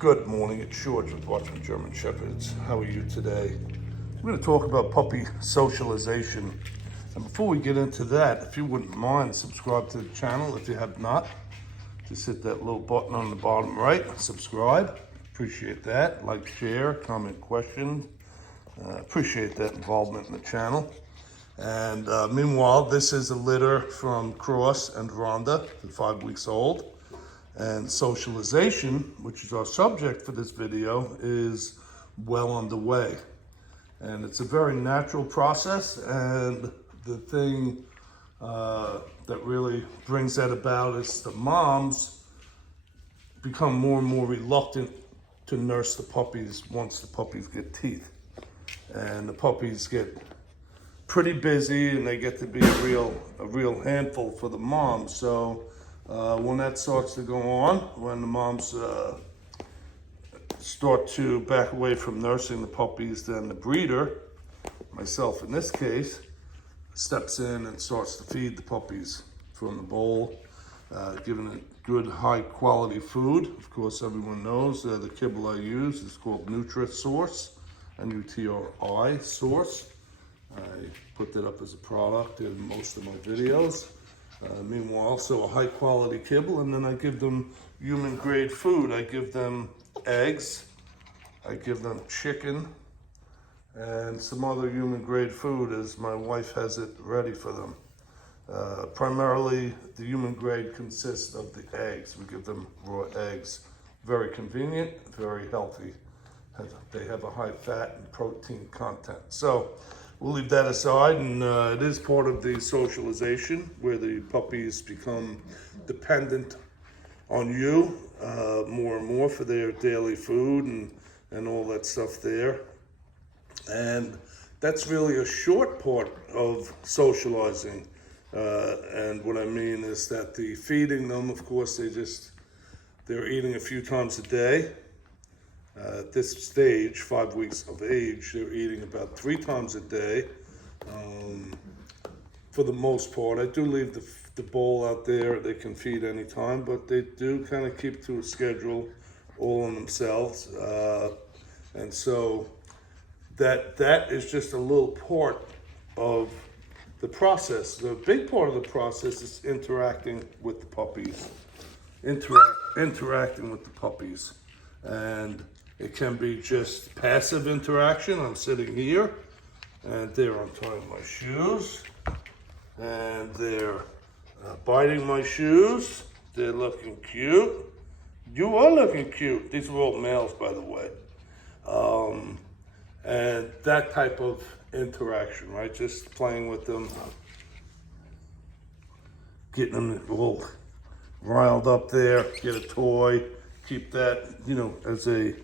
Good morning, it's George with Watchman German Shepherds. How are you today? I'm going to talk about puppy socialization. And before we get into that, if you wouldn't mind, subscribe to the channel if you have not. Just hit that little button on the bottom right, subscribe. Appreciate that. Like, share, comment, question. Appreciate that involvement in the channel. And meanwhile, this is a litter from Cross and Rhonda, they're 5 weeks old. And socialization, which is our subject for this video, is well underway. And it's a very natural process, and the thing that really brings that about is the moms become more and more reluctant to nurse the puppies once the puppies get teeth. And the puppies get pretty busy and they get to be a real handful for the moms. So when that starts to go on, when the moms start to back away from nursing the puppies, then the breeder, myself in this case, steps in and starts to feed the puppies from the bowl, giving it good high quality food. Of course, everyone knows the kibble I use is called Nutri-Source, N-U-T-R-I Source. I put that up as a product in most of my videos. Meanwhile, also a high quality kibble, and then I give them human grade food. I give them eggs, I give them chicken, and some other human grade food as my wife has it ready for them. Primarily, the human grade consists of the eggs. We give them raw eggs. Very convenient, very healthy. They have a high fat and protein content. So we'll leave that aside, and it is part of the socialization where the puppies become dependent on you more and more for their daily food and all that stuff there. And that's really a short part of socializing. And what I mean is that the feeding them, of course, they're eating a few times a day. At this stage, 5 weeks of age, they're eating about 3 times a day. For the most part, I do leave the bowl out there. They can feed anytime, but they do kind of keep to a schedule all on themselves. And so that is just a little part of the process. The big part of the process is interacting with the puppies. Interacting with the puppies. And it can be just passive interaction. I'm sitting here and they're untying my shoes and they're biting my shoes. They're looking cute. You are looking cute. These are all males, by the way. And that type of interaction, right? Just playing with them, getting them all riled up there, get a toy, keep that, as a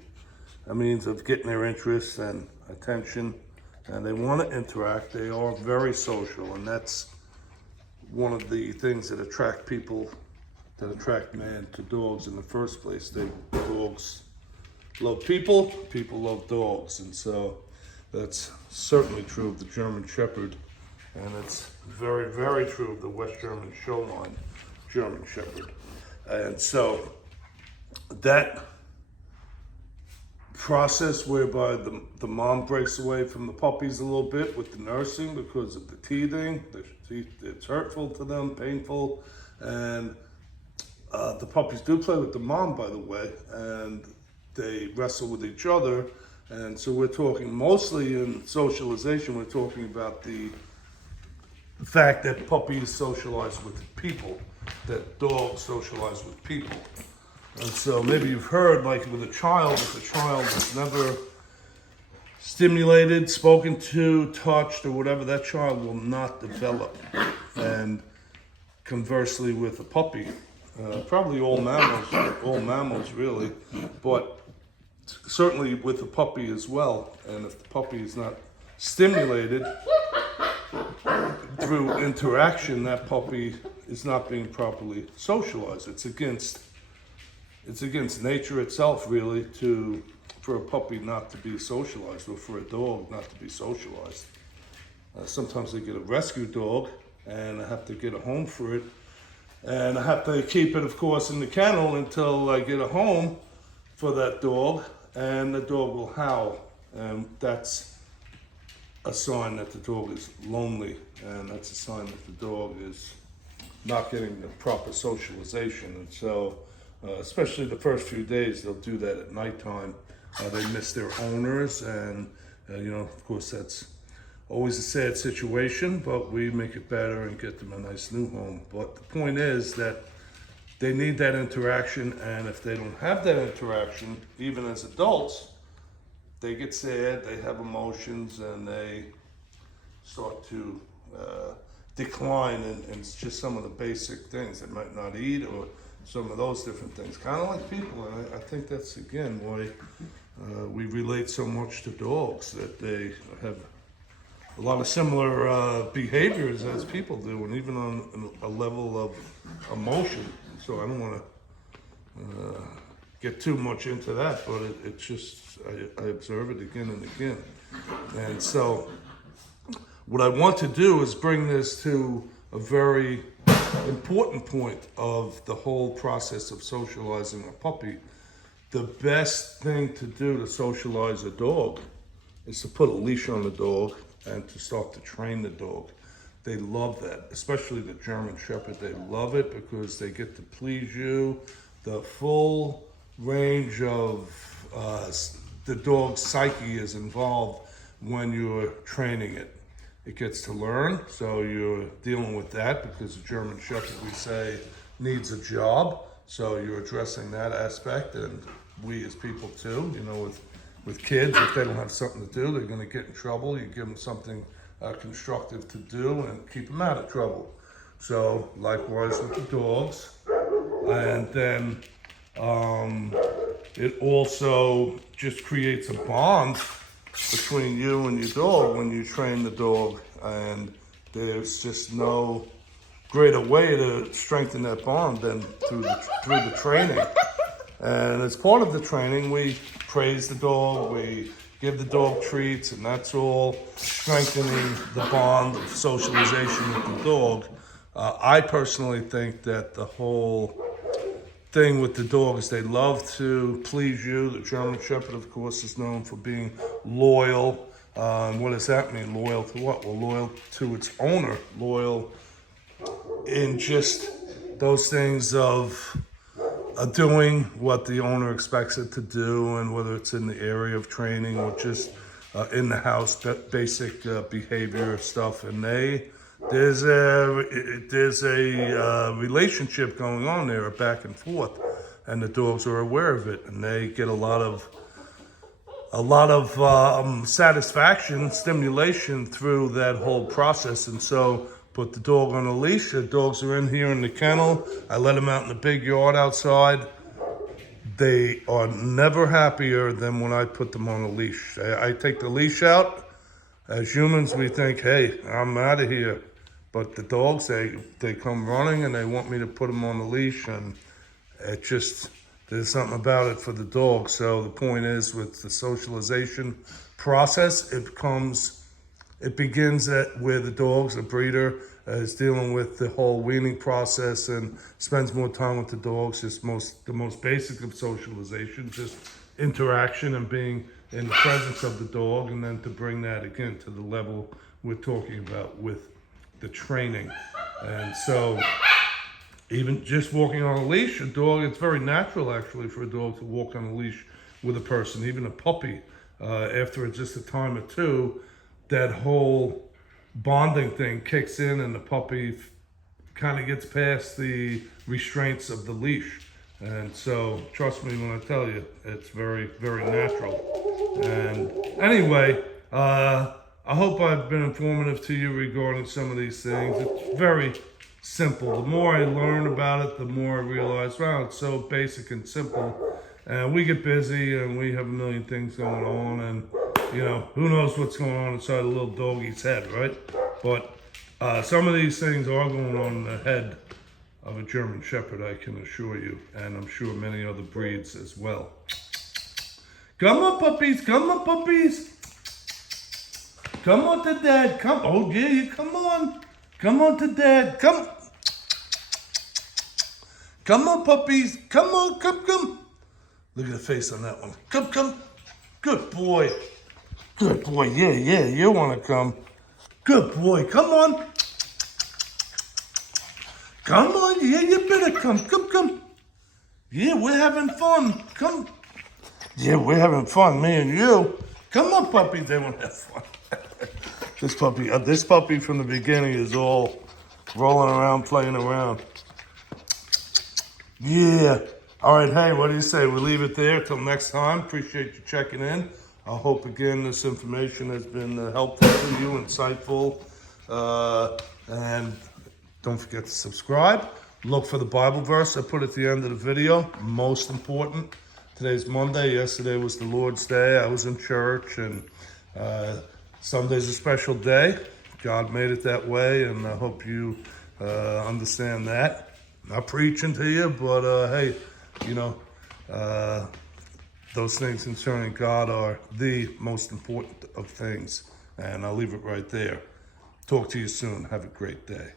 means of getting their interest and attention. And they want to interact. They are very social, and that's one of the things that attract men to dogs in the first place. Dogs love people, people love dogs, and so that's certainly true of the German Shepherd, and it's very, very true of the West German Showline German Shepherd. And so that process whereby the mom breaks away from the puppies a little bit with the nursing because of the teething, it's hurtful to them, painful, and the puppies do play with the mom, by the way, and they wrestle with each other. And so we're talking mostly in socialization, we're talking about the fact that puppies socialize with people, that dogs socialize with people. And so maybe you've heard, like with a child, if a child is never stimulated, spoken to, touched, or whatever, that child will not develop. And conversely with a puppy, probably all mammals really, but certainly with a puppy as well. And if the puppy is not stimulated through interaction, that puppy is not being properly socialized. It's against nature itself, really, for a puppy not to be socialized, or for a dog not to be socialized. Sometimes I get a rescue dog, and I have to get a home for it, and I have to keep it, of course, in the kennel until I get a home. for that dog, and the dog will howl, and that's a sign that the dog is lonely, and that's a sign that the dog is not getting the proper socialization. And so, especially the first few days, they'll do that at nighttime. They miss their owners, and of course, that's always a sad situation, but we make it better and get them a nice new home. But the point is that they need that interaction, and if they don't have that interaction, even as adults, they get sad, they have emotions, and they start to decline in just some of the basic things. They might not eat, or some of those different things. Kind of like people, and I think that's, again, why we relate so much to dogs, that they have a lot of similar behaviors as people do, and even on a level of emotion. So I don't want to get too much into that, but it's just, I observe it again and again. And so what I want to do is bring this to a very important point of the whole process of socializing a puppy. The best thing to do to socialize a dog is to put a leash on the dog and to start to train the dog. They love that, especially the German Shepherd. They love it because they get to please you. The full range of the dog's psyche is involved when you're training it. It gets to learn, so you're dealing with that because the German Shepherd, we say, needs a job. So you're addressing that aspect, and we as people too, with kids, if they don't have something to do, they're going to get in trouble. You give them something constructive to do and keep them out of trouble. So likewise with the dogs. And then it also just creates a bond between you and your dog when you train the dog. And there's just no greater way to strengthen that bond than through the training. And as part of the training, we praise the dog, we give the dog treats, and that's all strengthening the bond of socialization with the dog. I personally think that the whole thing with the dogs, they love to please you. The German Shepherd, of course, is known for being loyal. And what does that mean? Loyal to what? Well, loyal to its owner, loyal in just those things of doing what the owner expects it to do, and whether it's in the area of training or just in the house, basic behavior stuff. And there's a relationship going on there, back and forth, and the dogs are aware of it, and they get a lot of satisfaction, stimulation through that whole process. And so put the dog on a leash. The dogs are in here in the kennel. I let them out in the big yard outside. They are never happier than when I put them on a leash. I take the leash out. As humans, we think, hey, I'm out of here. But the dogs, they come running and they want me to put them on the leash. And it just, there's something about it for the dog. So the point is, with the socialization process, it begins at where the dog's a breeder is dealing with the whole weaning process and spends more time with the dogs. Just the most basic of socialization, just interaction and being in the presence of the dog, and then to bring that again to the level we're talking about with the training. And so even just walking on a leash, a dog, it's very natural actually for a dog to walk on a leash with a person, even a puppy. After just a time or two, that whole bonding thing kicks in, and the puppy kind of gets past the restraints of the leash. And so trust me when I tell you, it's very, very natural. And anyway, I hope I've been informative to you regarding some of these things. It's very simple. The more I learn about it, the more I realize, wow, it's so basic and simple. And we get busy and we have a million things going on, and who knows what's going on inside a little doggy's head, right? But some of these things are going on in the head of a German Shepherd, I can assure you, and I'm sure many other breeds as well. Come on, puppies, come on, puppies. Come on to dad, come. Oh yeah, come on. Come on to dad, come. Come on, puppies, come on, come. Look at the face on that one. Come, come. Good boy. Good boy. Yeah, you want to come. Good boy. Come on. Come on. Yeah, you better come. Come. Yeah, we're having fun. Come. Yeah, we're having fun, me and you. Come on, puppy. They want to have fun. This puppy from the beginning is all rolling around, playing around. Yeah. All right, hey, what do you say? We leave it there. Till next time. Appreciate you checking in. I hope, again, this information has been helpful to you, insightful. And don't forget to subscribe. Look for the Bible verse I put at the end of the video. Most important. Today's Monday. Yesterday was the Lord's Day. I was in church, and Sunday's a special day. God made it that way, and I hope you understand that. Not preaching to you, but hey, those things concerning God are the most important of things. And I'll leave it right there. Talk to you soon. Have a great day.